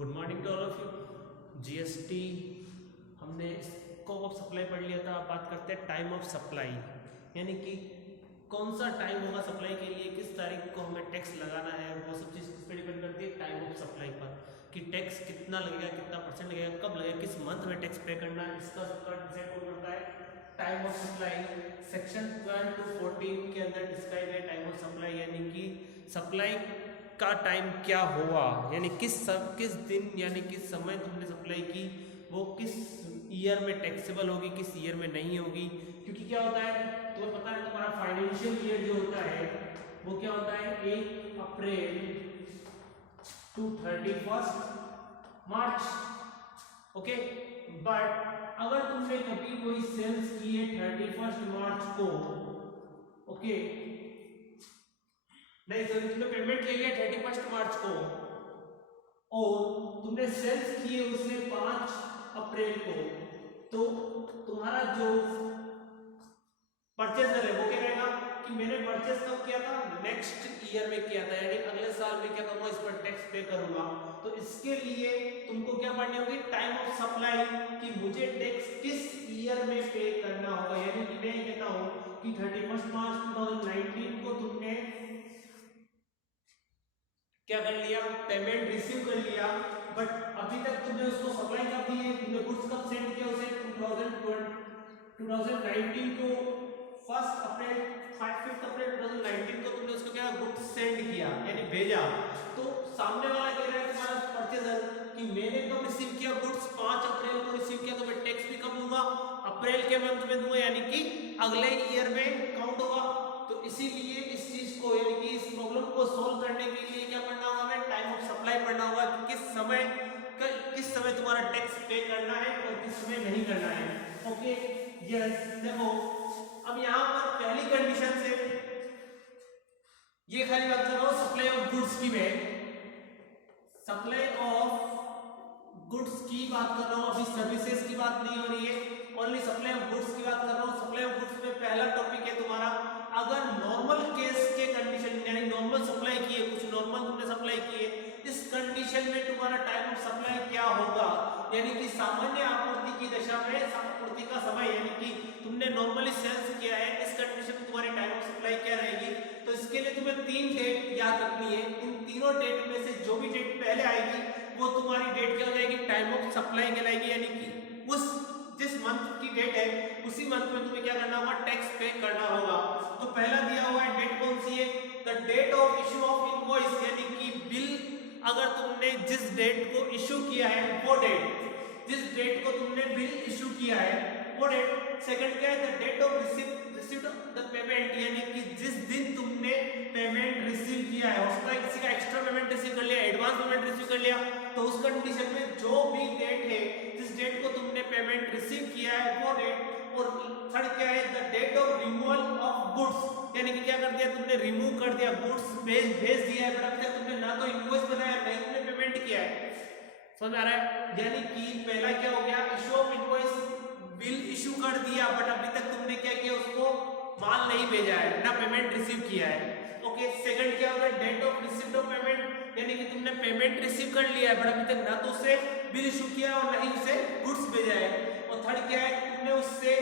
Good morning to all of you. GST हमने scope of supply पढ़ लिया था। अब बात करते हैं टाइम ऑफ सप्लाई, यानी कि कौन सा टाइम होगा सप्लाई के लिए, किस तारीख को हमें टैक्स लगाना है, वो सब चीज़ किस पर डिपेंड करती है, टाइम ऑफ सप्लाई पर, कि टैक्स कितना लगेगा, कितना परसेंट लगेगा, कब लगेगा, किस मंथ में टैक्स पे करना है, इसका सबका डिसाइड कौन करता है, time of supply. Section 12 to 14 के अंदर डिस्क्राइब है टाइम ऑफ सप्लाई, यानी कि सप्लाई का टाइम क्या हुआ, यानी किस दिन यानी किस समय तुमने सप्लाई की, वो किस ईयर में टैक्सेबल होगी, किस ईयर में नहीं होगी। क्योंकि क्या होता है तुम्हें पता है, तुम्हारा फाइनेंशियल ईयर जो होता है वो क्या होता है 1 अप्रैल टू 31 मार्च। ओके, बट अगर तुमने कभी कोई सेल्स की है 31 मार्च को, ओके नहीं सर, तुमने पेमेंट ले लिया 31 मार्च को और तुमने सेल्स किए उसने 5 अप्रैल को, तो तुम्हारा जो परचेजर है वो क्या कहेगा कि मैंने परचेज कब किया था, नेक्स्ट ईयर में किया था, यानी अगले साल में क्या करूंगा, इस पर टैक्स पे करूंगा। तो इसके लिए तुमको क्या पढ़नी होगी, टाइम ऑफ सप्लाई, कि मुझे टैक्स किस ईयर में पे करना होगा। यानी कि मैं कहता हूं कि 31 मार्च 2019 को तुमने क्या कर लिया, पेमेंट रिसीव कर लिया, बट अभी तक तुमने उसको सप्लाई कब दी है, तुमने गुड्स कब सेंड किया उसे 2019 को 5 अप्रैल 2019 को तुमने उसको क्या गुड्स सेंड किया, यानी भेजा। तो सामने वाला कह रहा है तुम्हारा परचेजर कि मैंने कब रिसीव किया गुड्स, 5 अप्रैल को रिसीव किया, तो मैं टैक्स भी कब दूंगा, अप्रैल के मंथ में दूंगा, यानी कि अगले ईयर में काउंट होगा। तो इसीलिए इस चीज को, यानी कि इस प्रॉब्लम को सोल्व करने के लिए क्या पढ़ना होगा, हमें टाइम ऑफ सप्लाई पढ़ना होगा कि किस समय तुम्हारा टैक्स पे करना है और किस समय नहीं करना है। ओके यस, देखो अब यहां पर पहली कंडीशन से ये खाली बात कर रहा हूं सप्लाई ऑफ गुड्स की, मैं सप्लाई ऑफ गुड्स की बात कर रहा हूं, अभी सर्विसेज की बात नहीं हो रही है, ओनली सप्लाई ऑफ गुड्स की बात कर रहा हूं। सप्लाई ऑफ गुड्स में पहला टॉपिक है तुम्हारा, अगर नॉर्मल केस के कंडीशन यानी नॉर्मल सप्लाई की है, कुछ नॉर्मल तुमने सप्लाई की है, इस कंडीशन में तुम्हारा टाइम ऑफ सप्लाई क्या होगा, यानी कि सामान्य आपूर्ति की दशा में आपूर्ति का समय, यानी कि तुमने नॉर्मली सेल्स किया है, इस कंडीशन में तुम्हारी टाइम ऑफ सप्लाई क्या रहेगी। तो इसके लिए तुम्हें 3 डेट याद रखनी है, इन तीनों डेट में से जो भी डेट पहले आएगी वो तुम्हारी डेट क्या हो जाएगी, टाइम ऑफ सप्लाई कहलाएगी, यानी कि उस जिस मंथ की डेट है उसी मंथ में तुम्हें क्या करना होगा, टैक्स पे करना होगा। तो पहला दिया हुआ है डेट कौन सी है, the date of issue of invoice, यानी कि बिल अगर तुमने जिस डेट को इशू किया है वो डेट, जिस डेट को तुमने बिल इशू किया है वो डेट। सेकंड क्या है, the date of received the payment, यानी कि जिस दिन तुमने पेमेंट रिसीव किया है, हो सकता है किसी का एक्स्ट्रा पेमेंट रिसीव कर लिया, एडवांस पेमेंट रिसीव कर लिया, तो उस कंडीशन में जो भी डेट है, जिस डेट को तुमने पेमेंट रिसीव किया है वो डेट। और थर्ड क्या है, the date of removal of goods, यानी कि क्या कर दिया तुमने, रिमूव कर दिया गुड्स, भेज दिया है, बट तुमने ना तो इनवॉइस बनाया ना ही तुमने पेमेंट किया है। समझ आ रहा है, यानी कि पहला क्या हो गया, issue of invoice, bill issue कर दिया बट अभी तक तुमने क्या किया, उसको माल नहीं भेजा है, ना पेमेंट रिसीव किया है। ओके, सेकंड क्या होगा, date of receipt of payment, यानी कि तुमने पेमेंट रिसीव कर लिया है बट अभी तक ना तो उसे बिल इशू किया और ना ही उसे गुड्स भेजा है। और थर्ड क्या है, तुमने उससे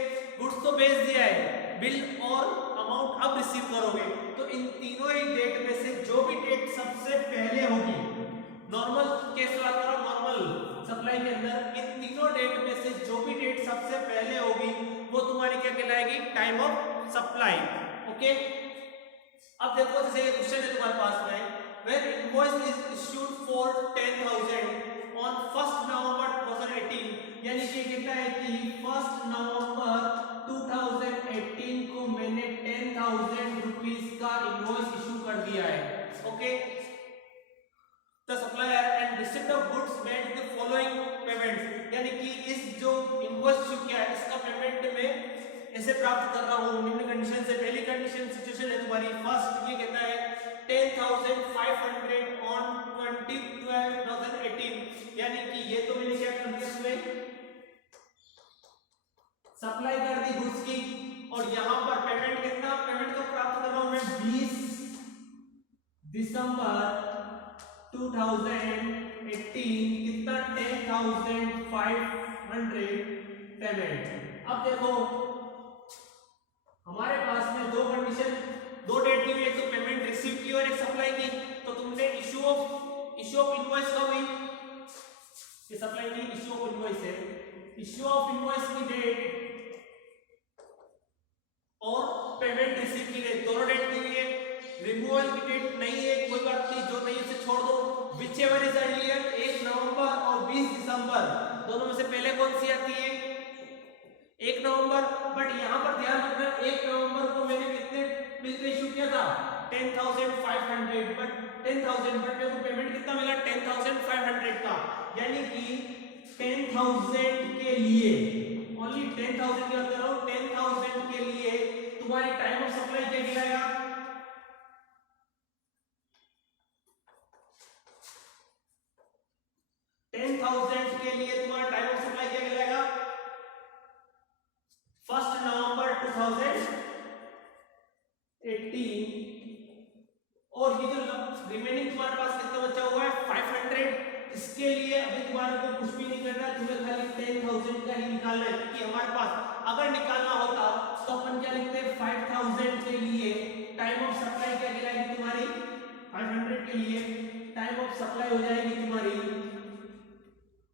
गुड्स तो भेज दिया है, बिल और अमाउंट अब रिसीव करोगे। तो इन तीनों ही डेट में से जो भी डेट सबसे पहले होगी, नॉर्मल केस बात कर रहा हूं, नॉर्मल सप्लाई के अंदर इन तीनों डेट में से जो भी डेट सबसे पहले होगी वो तुम्हारी क्या कहलाएगी, टाइम ऑफ सप्लाई। ओके, अब देखो जैसे ये क्वेश्चन है तुम्हारे पास में, when invoice is issued for 10,000 on 1st November 2018, यानी कि कहता है कि 1st नवंबर 2018 को मैंने 10,000 रुपीस का इनवॉइस इशू कर दिया है। Okay, the supplier and receipt of goods made the following payments, यानी कि इस जो इनवॉइस इशू किया है इसका पेमेंट में ऐसे प्राप्त कर रहा हूं निम्न कंडीशन से। पहली कंडीशन सिचुएशन है तुम्हारी, फर्स्ट ये कहता है 10,500 ऑन 20/12/2018, यानी कि ये तो मैंने क्या कर दिया, इसमें सप्लाई कर दी गुड्स की, और यहां पर पेमेंट कितना, पेमेंट तो प्राप्त कर रहा हूं मैं 20 दिसंबर 2018 कितना 10,500 पेमेंट। अब देखो हमारे पास में दो कंडीशन, दो डेट दी हुई, एक तो पेमेंट रिसीव की और एक सप्लाई की। तो तुमने इशू ऑफ इनवॉइस कब हुई, ये सप्लाई की इशू ऑफ इनवॉइस है, इशू ऑफ इनवॉइस की डेट और पेमेंट रिसीव की डेट दोनों डेट दी हुई है। रिमूवल की डेट नहीं है, कोई बात नहीं, जो नहीं उसे छोड़ दो। विच एवर इज अर्लियर, 1 नवंबर और 20 दिसंबर दोनों में से पहले कौन सी आती है, 1 नवंबर। बट यहां पर ध्यान रखना 1 नवंबर को मैंने कितने बिल का इशू किया था, 10,500, बट 10,000 बट मेरे को पेमेंट कितना मिला, 10,500 का। यानी कि 10,000 के लिए, ओनली 10,000 की बात कर रहा हूं, 10,000 के लिए तुम्हारी टाइम ऑफ सप्लाई क्या गिराएगा, 10,000 के लिए तुम्हारा टाइम ऑफ सप्लाई क्या कहलाएगा, 1 नवंबर 2018। और ये जो रिमेनिंग तुम्हारे पास कितना बचा हुआ है 500, इसके लिए अभी तुम्हारे को कुछ भी नहीं करना है, तुम्हें खाली 10,000 का ही निकालना है। क्योंकि हमारे पास अगर निकालना होता तो अपन क्या लिखते हैं, 5,000 के लिए टाइम ऑफ सप्लाई क्या कहलाएगी तुम्हारी, 500 के लिए टाइम ऑफ सप्लाई हो जाएगी तुम्हारी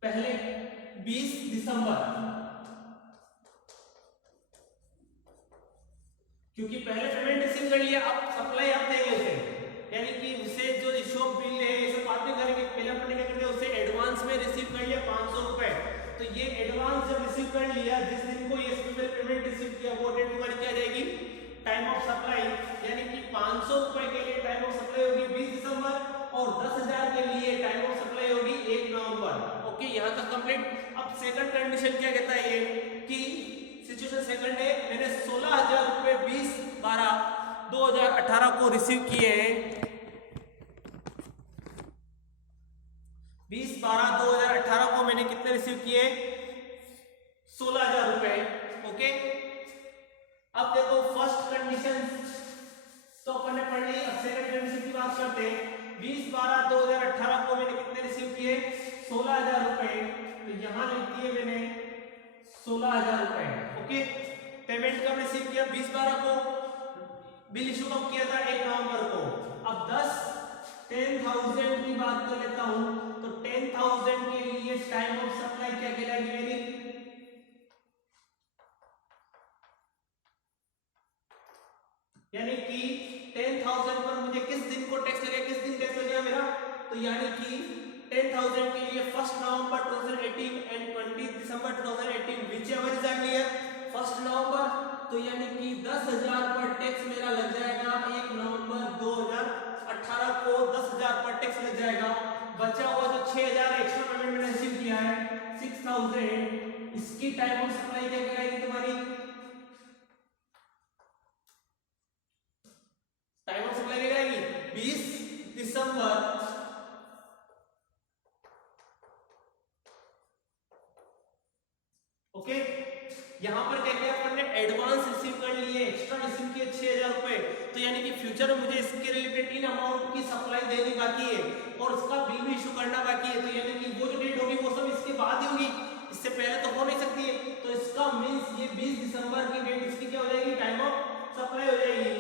पहले 20 दिसंबर, क्योंकि पहले पेमेंट रिसीव कर लिया, अब सप्लाई आप देंगे उसे, यानी कि उसे जो इशू ऑफ बिल है ये सब बाद में करेंगे, पहले अपन क्या करते हैं, उसे एडवांस में रिसीव कर लिया 500 रुपए। तो ये एडवांस जब रिसीव कर लिया, जिस दिन को ये पेमेंट रिसीव किया वो डेट तुम्हारी क्या रहेगी, टाइम ऑफ सप्लाई, यानी कि 500 रुपए के लिए टाइम ऑफ सप्लाई होगी 20 दिसंबर और 10,000 के लिए टाइम ऑफ सप्लाई होगी 1 नवंबर। ओके, यहां तक कंप्लीट। अब सेकंड कंडीशन क्या कहता है ये कि सिचुएशन सेकंड है, मैंने 16,000 रुपए 20/12/2018 को रिसीव किए हैं, 20/12/2018 को मैंने कितने रिसीव किए, 16,000 रुपए। ओके, अब देखो फर्स्ट कंडीशन तो अपन ने पढ़ ली, अब सेकंड कंडीशन की बात करते हैं। 20/12/2018 को मैंने कितने रिसीव किए, 16,000 रुपए। तो यहां लिख दिए मैंने 16,000 रुपए। ओके, पेमेंट कब रिसीव किया, 20/12 को, बिल इशू कब किया था, 1 नवंबर को। अब 10,000 की बात कर लेता हूं, तो 10,000 के लिए टाइम ऑफ सप्लाई क्या कहलाएगी मेरी, यानी कि 10,000 पर मुझे किस दिन को टैक्स लगेगा, किस दिन टैक्स लगेगा मेरा, तो यानी कि 10,000 के लिए 1 नवंबर 2018 and 20 December 2018 which ever is earlier, 1 नवंबर। तो यानी कि 10,000 पर टैक्स मेरा लग जाएगा 1 नवंबर 2018 को 10,000 पर टैक्स लग जाएगा। बचा हुआ जो 6,000 एक्स्ट्रा पेमेंट मैंने रिसीव किया है 6,000, इसकी टाइम ऑफ सप्लाई क्या कहलाएगी तुम्हारी, टाइम ऑफ सप्लाई क्या कहलाएगी 20 दिसंबर। ओके, यहां पर क्या किया अपन ने, एडवांस रिसीव कर लिए, एक्स्ट्रा रिसीव किए 6,000 रुपए। तो यानी कि फ्यूचर में मुझे इसके रिलेटेड इन अमाउंट की सप्लाई देनी बाकी है और उसका बिल भी इशू करना बाकी है। तो यानी कि वो जो डेट होगी वो सब इसके बाद ही होगी, इससे पहले तो हो नहीं सकती है। तो इसका मींस ये 20 दिसंबर की डेट इसकी क्या हो जाएगी, टाइम ऑफ सप्लाई हो जाएगी।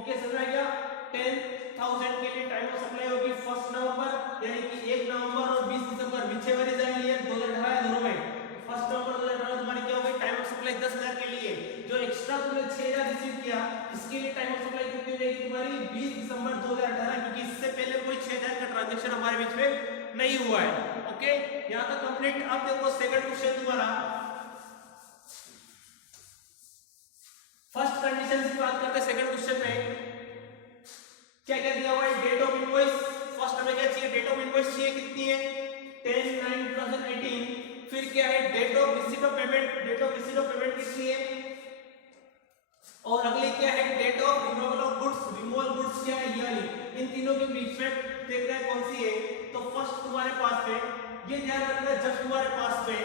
ओके, समझ में आ गया। 10,000 के लिए टाइम ऑफ सप्लाई होगी 1 नवंबर, यानी कि 1 नवंबर और 20 दिसंबर विच एवर इज अर्लियर, 2018 दोनों में 1 नवंबर 2018 तुम्हारी क्या हो गई, टाइम ऑफ सप्लाई 10,000 के लिए। जो एक्स्ट्रा तुमने 6,000 रिसीव किया इसके लिए टाइम ऑफ सप्लाई कितनी हो जाएगी तुम्हारी, 20 दिसंबर 2018, क्योंकि इससे पहले कोई 6,000 का ट्रांजैक्शन हमारे बीच में नहीं हुआ है। ओके, यहां तक कंप्लीट। अब देखो सेकंड क्वेश्चन तुम्हारा, फर्स्ट कंडीशन की बात करते हैं। सेकंड क्वेश्चन में क्या क्या दिया हुआ है, डेट ऑफ इनवॉइस। फर्स्ट हमें क्या चाहिए, डेट ऑफ इनवॉइस चाहिए, कितनी है 10/9/2018। फिर क्या है, date of receipt of payment, date of receipt of payment कितनी है, और अगली क्या है, date of removal of goods. Removal goods क्या है, ये वाली। इन तीनों के बीच में देख रहे हैं कौन सी है। तो फर्स्ट तुम्हारे पास में ये ध्यान रखना, जब तुम्हारे पास में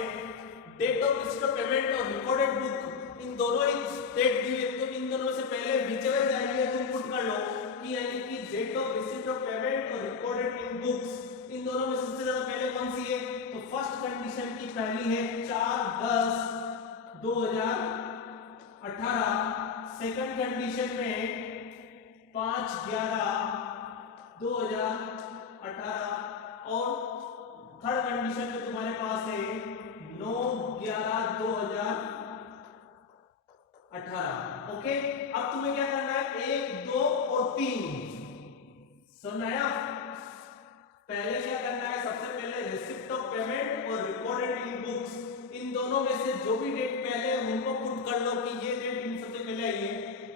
date of receipt of payment और रिकॉर्डेड बुक इन दोनों ही डेट दी है, तो इन दोनों में से पहले विचेवर जाएंगे तुम पुट कर लो कि यानी कि date of receipt of payment और रिकॉर्डेड इन बुक्स, इन दोनों में सबसे ज्यादा पहले कंडीशन की पहली है 4/10/2018, सेकंड कंडीशन में 5/11/2018 और थर्ड कंडीशन में तुम्हारे पास है 9/11/2018। ओके, अब तुम्हें क्या करना है, 1, 2 और 3 समझाया। पहले क्या करना है, सबसे पहले रिसिप्ट ऑफ पेमेंट और रिकॉर्डेड इन बुक्स, इन दोनों में से जो भी डेट पहले है उनको पुट कर लो कि ये डेट इन सबसे पहले आई है।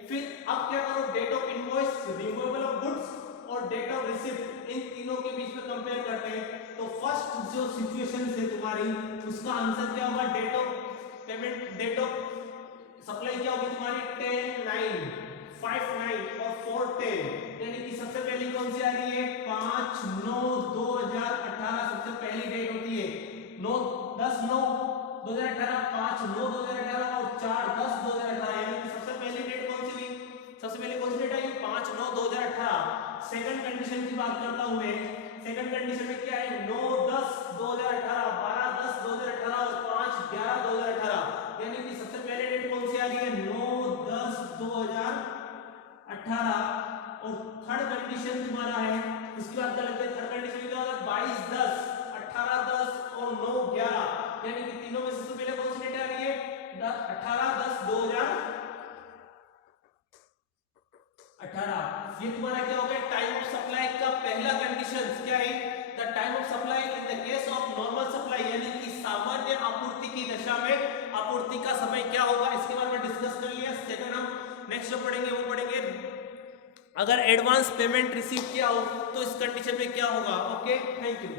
फिर अब क्या करो, date of invoice, removable of goods और डेट ऑफ रिसिप्ट, इन तीनों के बीच में कंपेयर करते हैं। तो फर्स्ट जो सिचुएशन है तुम्हारी, उसका आंसर क्या होगा, date of payment, date of supply क्या होगी तुम्हारी 10/9/59 और 4/10, यानी कि सबसे पहली कौन सी आ रही है 5/9/2018 सबसे पहली डेट होती है। 10/9/2018, 5/9/2018 और 4/10/2018, यानी कि सबसे पहली डेट कौन सी हुई, सबसे पहले कौन सी डेट आई 5/9/2018। सेकंड कंडीशन की बात करता हूं मैं, सेकंड कंडीशन में क्या है 9/10/2018, 12/10/2018 और 5/11/2018, यानी कि सबसे पहले डेट कौन सी आ रही है 9/10/2018 और थर्ड कंडीशन तुम्हारा है, उसकी बात कर लेते हैं। थर्ड कंडीशन क्या होगा 22/10, 18/10 और 9/11, यानी कि तीनों में सबसे पहले कौन सी डेट आ रही है 18/10/2018। ये तुम्हारा क्या हो गया टाइम ऑफ सप्लाई का पहला कंडीशन क्या है, the time of supply in the case of normal supply, यानी कि सामान्य आपूर्ति की दशा में आपूर्ति का समय क्या होगा, इसके बारे में डिस्कस कर लिया। सेकंड हम नेक्स्ट जो पढ़ेंगे वो पढ़ेंगे अगर एडवांस पेमेंट रिसीव किया हो तो इस कंडीशन में क्या होगा। Okay, thank you.